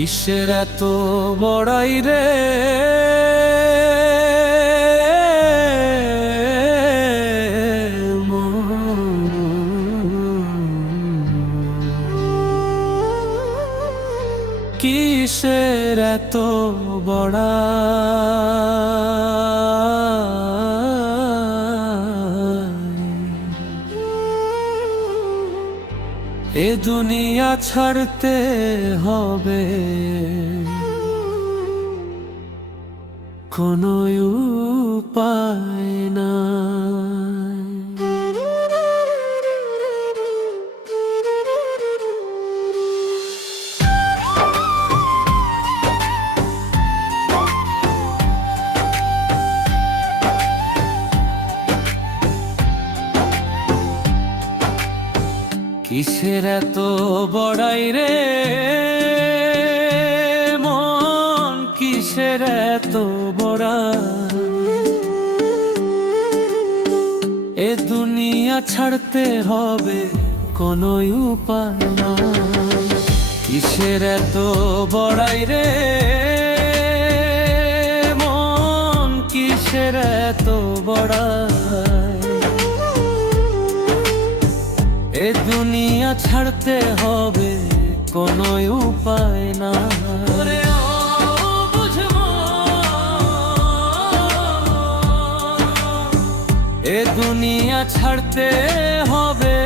কিসের এত বড়াই রে কিসের এত বড়াই এ দুনিয়া ছাড়তে হবে কোনো উপায় নাই। কিসের এত বড়াই রে মন, কিসের এত বড়াই এ দুনিয়া ছাড়তে হবে কোনো উপায় নাই। কিসের এত বড়াই রে মন, কিসের এত বড়াই এ দুনিয়া ছাড়তে হবে কোনো উপায় না। এ দুনিয়া ছাড়তে হবে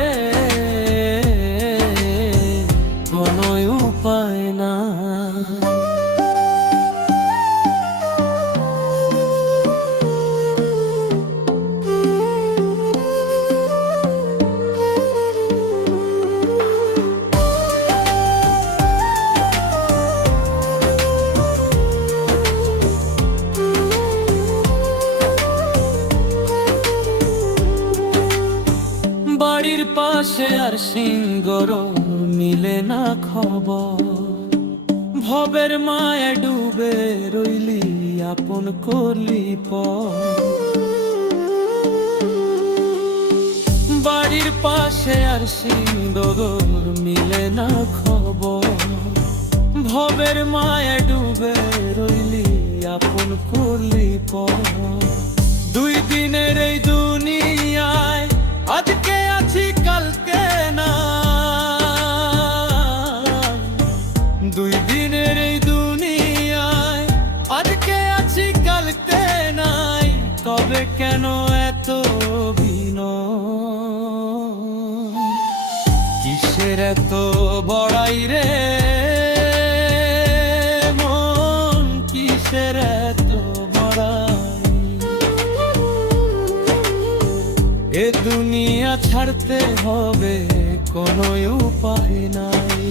কোনো উপায় না। বাড়ির পাশে আর সিংহর মিলে না খবর, ভবের মায়া ডুবে রইলি আপন করলি পর। বাড়ির পাশে আর সিংহর মিলে না খবর, ভবের মায়া ডুবে রইলি আপন করলি পর। দুই দিনের এই দুনিয়ায় আজকে আছি কালকে না, দুই দিনের এই দুনিয়ায় আজকে আছি কালকে নাই। তবে কেন এত বিনয়, কিসের এত বড়াই রে মন, কিসের এত বড়াই এ দুনিয়া ছাড়তে হবে কোনো উপায় নাই।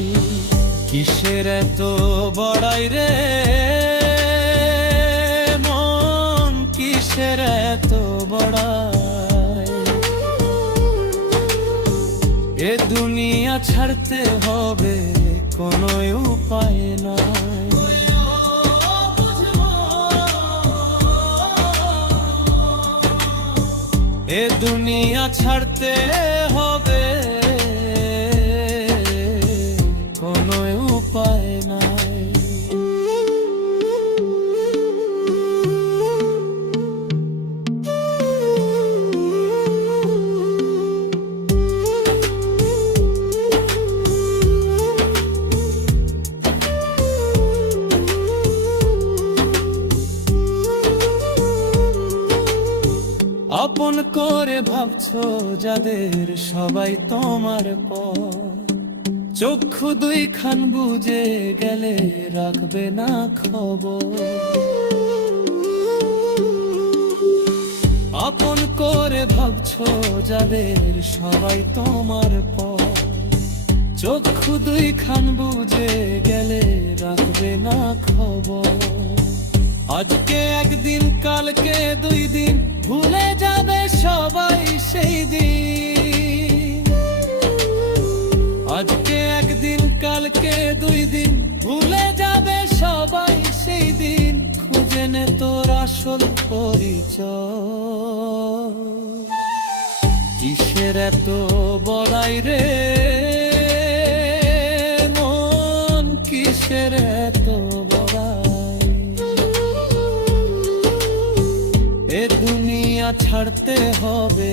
কিসের এত বড়াই রে মন, কিসের এত বড়াই এ দুনিয়া ছাড়তে হবে কোনো উপায় নাই। এ দুনিয়া ছাড়তে হবে কোনো উপায় নাই। আপন করে ভাবছো যাদের সবাই তোমার পর, চক্ষু দুইখান বুঝে গেলে রাখবে না খবর। আপন করে ভাবছো যাদের সবাই তোমার পর, চক্ষু দুইখান বুঝে গেলে রাখবে না খবর। আজকে একদিন কালকে দুই দিন ভুলে যাবে সবাই সেই দিন। আজকে একদিন কালকে দুই দিন ভুলে যাবে সবাই সেই দিন। খুঁজে নে তোর আসল পরিচয়, কিসের এত বড়াই রে মন, কিসের এত দুনিয়া ছাড়তে হবে,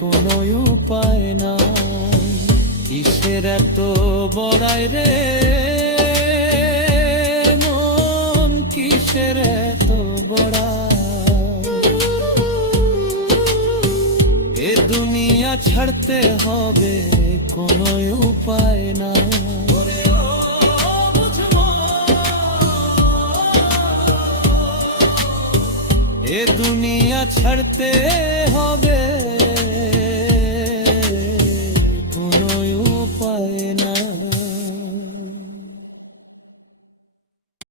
কোনো উপায় নাই। কিসের এত বড়াই রে মন, কিসের এত বড়াই? এ দুনিয়া ছাড়তে হবে, কোনো উপায় নাই। এ দুনিয়া ছাড়তে হবে,